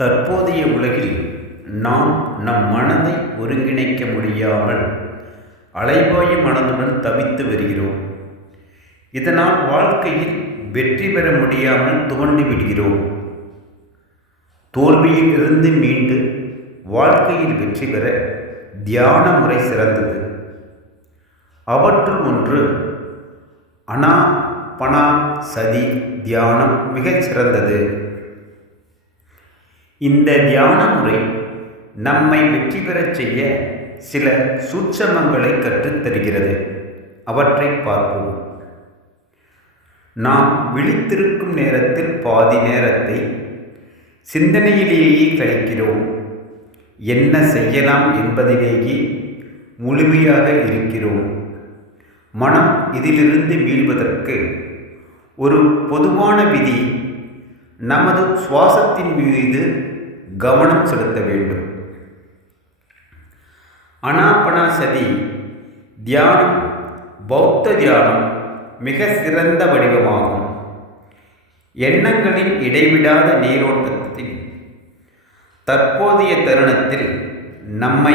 தற்போதைய உலகில் நாம் நம் மனதை ஒருங்கிணைக்க முடியாமல் அலைபாய மனதுடன் தவித்து வருகிறோம். இதனால் வாழ்க்கையில் வெற்றி பெற முடியாமல் துவண்டு விடுகிறோம். தோல்வியில் இருந்து மீண்டு வாழ்க்கையில் வெற்றி பெற தியான முறை சிறந்தது. அவற்றுள் ஒன்று அனா பணா சதி தியானம் மிகச் சிறந்தது. இந்த தியான முறை நம்மை வெற்றி பெறச் செய்ய சில சூட்சமங்களை கற்றுத்தருகிறது அவற்றை பார்ப்போம். நாம் விழித்திருக்கும் நேரத்தில் பாதி நேரத்தை சிந்தனையிலேயே கழிக்கிறோம். என்ன செய்யலாம் என்பதிலேயே முழுமையாக இருக்கிறோம். மனம் இதிலிருந்து மீள்வதற்கு ஒரு பொதுவான விதி நமது சுவாசத்தின் மீது கவனம் செலுத்த வேண்டும். அனாபனா சதி தியானம் பௌத்த தியானம் மிக சிறந்த வடிவமாகும். எண்ணங்களின் இடைவிடாத நீரோட்டத்தில் தற்போதைய தருணத்தில் நம்மை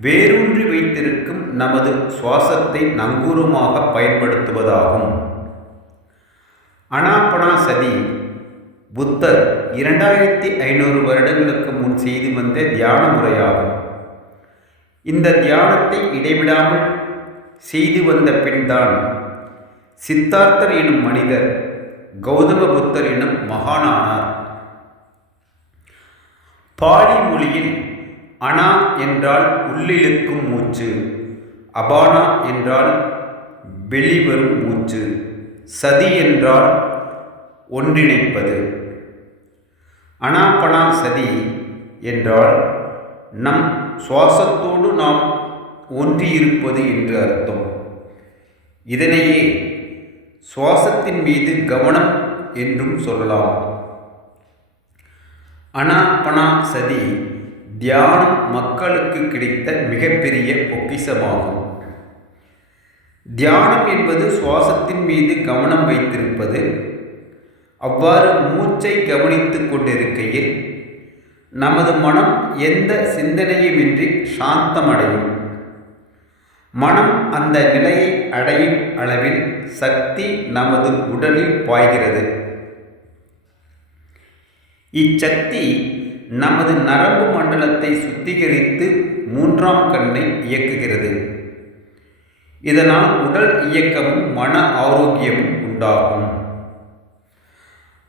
வேரூன்றி வைத்திருக்கும் நமது சுவாசத்தை நங்கூரமாக பயன்படுத்துவதாகும். அனாபனாசதி புத்தர் இரண்டாயிரத்தி ஐநூறு வருடங்களுக்கு முன் செய்து வந்த தியான முறையாகும். இந்த தியானத்தை இடைவிடாமல் செய்து வந்த பின்தான் சித்தார்த்தர் எனும் மனிதர் கௌதம புத்தர் எனும் மகானானார். பாலி மொழியில் அனா என்றால் உள்ளிழுக்கும் மூச்சு அபானா என்றால் வெளிவரும் மூச்சு சதி என்றால் ஒன்றிணைப்பது அனாபனா சதி என்றால் நம் சுவாசத்தோடு நாம் ஒன்றியிருப்பது என்று அர்த்தம். இதனையே சுவாசத்தின் மீது கவனம் என்றும் சொல்லலாம். அனாபனா சதி தியானம் மக்களுக்கு கிடைத்த மிகப்பெரிய பொக்கிசமாகும் தியானம் என்பது சுவாசத்தின் மீது கவனம் வைத்திருப்பது அவ்வாறு மூச்சை கவனித்து கொண்டிருக்கையில் நமது மனம் எந்த சிந்தனையுமின்றி சாந்தமடையும். மனம் அந்த நிலையை அடையும் அளவில் சக்தி நமது உடலில் பாய்கிறது. இச்சக்தி நமது நரம்பு மண்டலத்தை சுத்திகரித்து மூன்றாம் கண்ணை இயக்குகிறது. இதனால் உடல் இயக்கமும் மன ஆரோக்கியமும் உண்டாகும்.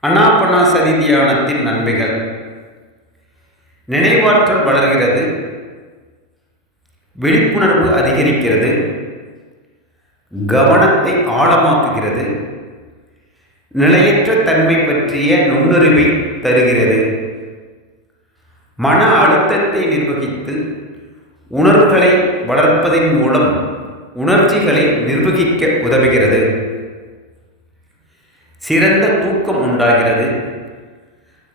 அனாபனா சதி தியானத்தின் நன்மைகள். நினைவாற்றல் வளர்கிறது. விழிப்புணர்வு அதிகரிக்கிறது. கவனத்தை ஆழமாக்குகிறது. நிலையற்ற தன்மை பற்றிய நுண்ணறிவை தருகிறது. மன அழுத்தத்தை நிர்வகித்து உணர்வுகளை வளர்ப்பதன் மூலம் உணர்ச்சிகளை நிர்வகிக்க உதவுகிறது. சிறந்த தூக்கம் உண்டாகிறது.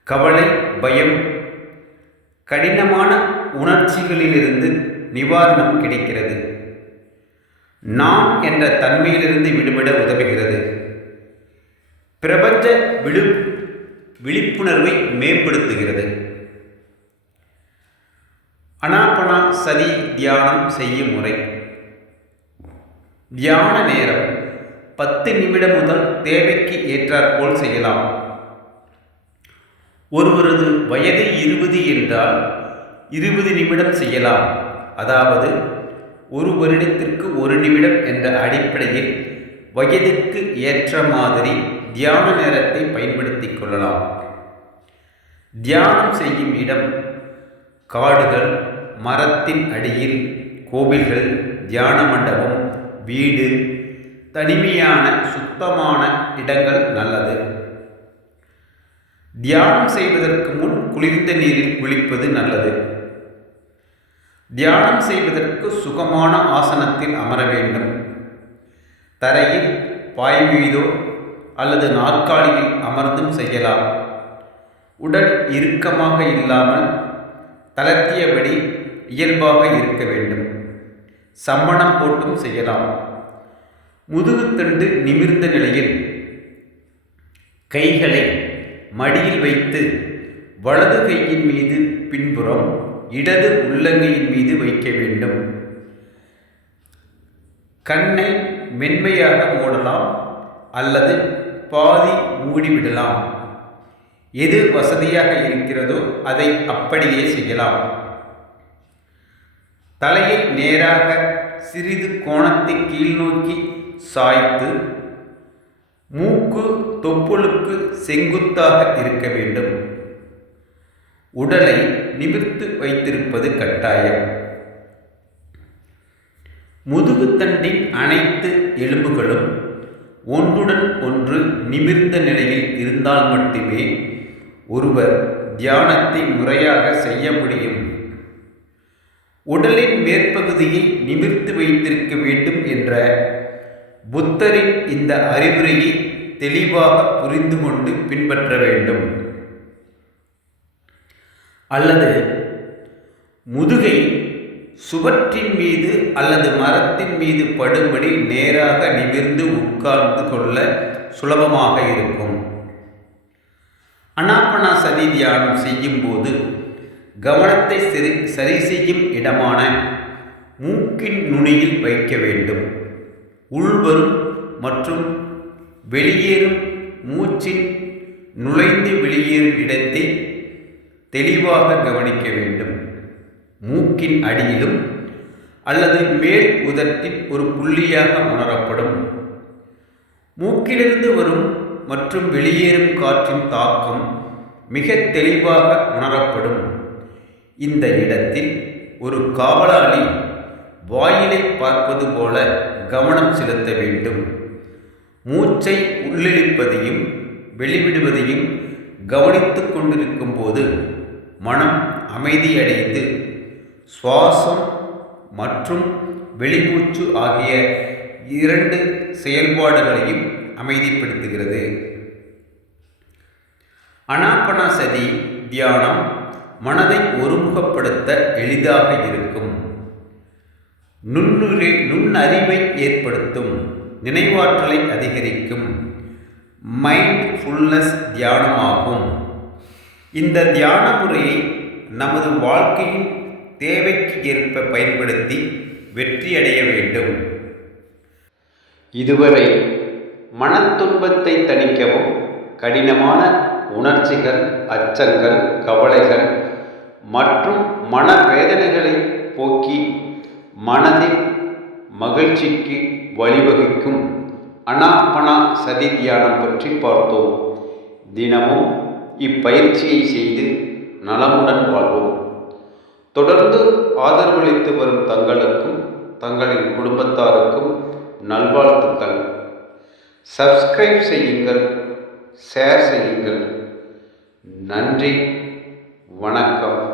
கவலை பயம் கடினமான உணர்ச்சிகளிலிருந்து நிவாரணம் கிடைக்கிறது. நான் என்ற தன்மையிலிருந்து விடுபட உதவுகிறது. பிரபஞ்ச விழு விழிப்புணர்வை மேம்படுத்துகிறது. அனாபனா சதி தியானம் செய்யும் முறை. தியான நேரம். பத்து நிமிடம் முதல் தேவைக்கு ஏற்றாற்போல் செய்யலாம். ஒருவரது வயது இருபது என்றால் இருபது நிமிடம் செய்யலாம். அதாவது ஒரு வருடத்திற்கு ஒரு நிமிடம் என்ற அடிப்படையில் வயதிற்கு ஏற்ற மாதிரி தியான நேரத்தை பயன்படுத்திக் கொள்ளலாம். தியானம் செய்யும் இடம் காடுகள் மரத்தின் அடியில் கோவில்கள் தியான மண்டபம் வீடு தனிமையான சுத்தமான இடங்கள் நல்லது. தியானம் செய்வதற்கு முன் குளிர்ந்த நீரில் குளிப்பது நல்லது. தியானம் செய்வதற்கு சுகமான ஆசனத்தில் அமர வேண்டும். தரையில் பாய் மீதோ அல்லது நாற்காலியில் அமர்ந்தும் செய்யலாம். உடல் இறுக்கமாக இல்லாமல் தளர்த்தியபடி இயல்பாக இருக்க வேண்டும். சம்மணம் போட்டும் செய்யலாம். முதுகுத்தண்டு நிமிர்ந்த நிலையில் கைகளை மடியில் வைத்து வலது கையின் மீது பின்புறம் இடது உள்ளங்கையின் மீது வைக்க வேண்டும். கண்ணை மென்மையாக மூடலாம் அல்லது பாதி மூடிவிடலாம். எது வசதியாக இருக்கிறதோ அதை அப்படியே செய்யலாம். தலையை நேராக சிறிது கோணத்தை கீழ்நோக்கி சாய்த்து மூக்கு தொப்புளுக்கு செங்குத்தாக இருக்க வேண்டும். உடலை நிமிர்த்து வைத்திருப்பது கட்டாயம். முதுகுத்தண்டின் அனைத்து எலும்புகளும் ஒன்றுடன் ஒன்று நிமிர்ந்த நிலையில் இருந்தால் மட்டுமே ஒருவர் தியானத்தை முறையாக செய்ய முடியும். உடலின் மேற்பகுதியை நிமிர்த்து வைத்திருக்க வேண்டும் என்ற புத்தரின் இந்த அறிவுரையை தெளிவாக புரிந்து கொண்டு பின்பற்ற வேண்டும். அல்லது முதுகை சுவற்றின் மீது அல்லது மரத்தின் மீது படும்படி நேராக நிமிர்ந்து உட்கார்ந்து கொள்ள சுலபமாக இருக்கும். அனாப்பனா சதி தியானம் செய்யும் போது கவனத்தை சரி சரி செய்யும் இடமான மூக்கின் நுனியில் வைக்க வேண்டும். உள்வரும் மற்றும் வெளியேறும் மூச்சின் நுழைந்து வெளியேறும் இடத்தை தெளிவாக கவனிக்க வேண்டும். மூக்கின் அடியிலும் அல்லது மேல் உதட்டில் ஒரு புள்ளியாக உணரப்படும். மூக்கிலிருந்து வரும் மற்றும் வெளியேறும் காற்றின் தாக்கம் மிக தெளிவாக உணரப்படும். இந்த இடத்தில் ஒரு காவலாளி வாயிலை பார்ப்பது போல கவனம் செலுத்த வேண்டும். மூச்சை உள்ளிழிப்பதையும் வெளிவிடுவதையும் கவனித்து கொண்டிருக்கும் போது மனம் அமைதியடைந்து சுவாசம் மற்றும் வெளிமூச்சு ஆகிய இரண்டு செயல்பாடுகளையும் அமைதிப்படுத்துகிறது. அனாப்பனாசதி தியானம் மனதை ஒருமுகப்படுத்த எளிதாக இருக்கும். நுண்ணுரை நுண்ணறிவை ஏற்படுத்தும் நினைவாற்றலை அதிகரிக்கும் மைண்ட்ஃபுல்னஸ் தியானமாகும். இந்த தியான முறையை நமது வாழ்க்கையின் தேவைக்கு ஏற்ப பயன்படுத்தி வெற்றியடைய வேண்டும். இதுவரை மனத்துன்பத்தை தணிக்கவும் கடினமான உணர்ச்சிகள் அச்சங்கள் கவலைகள் மற்றும் மனவேதனைகளை போக்கி மனதில் மகிழ்ச்சிக்கு வழிவகுக்கும் அனாப்பனா சதி தியானம் பற்றி பார்த்தோம். தினமும் இப்பயிற்சியை செய்து நலமுடன் வாழ்வோம். தொடர்ந்து ஆதரவளித்து வரும் தங்களுக்கும் தங்களின் குடும்பத்தாருக்கும் நல்வாழ்த்துக்கள். சப்ஸ்கிரைப் செய்யுங்கள் ஷேர் செய்யுங்கள். நன்றி வணக்கம்.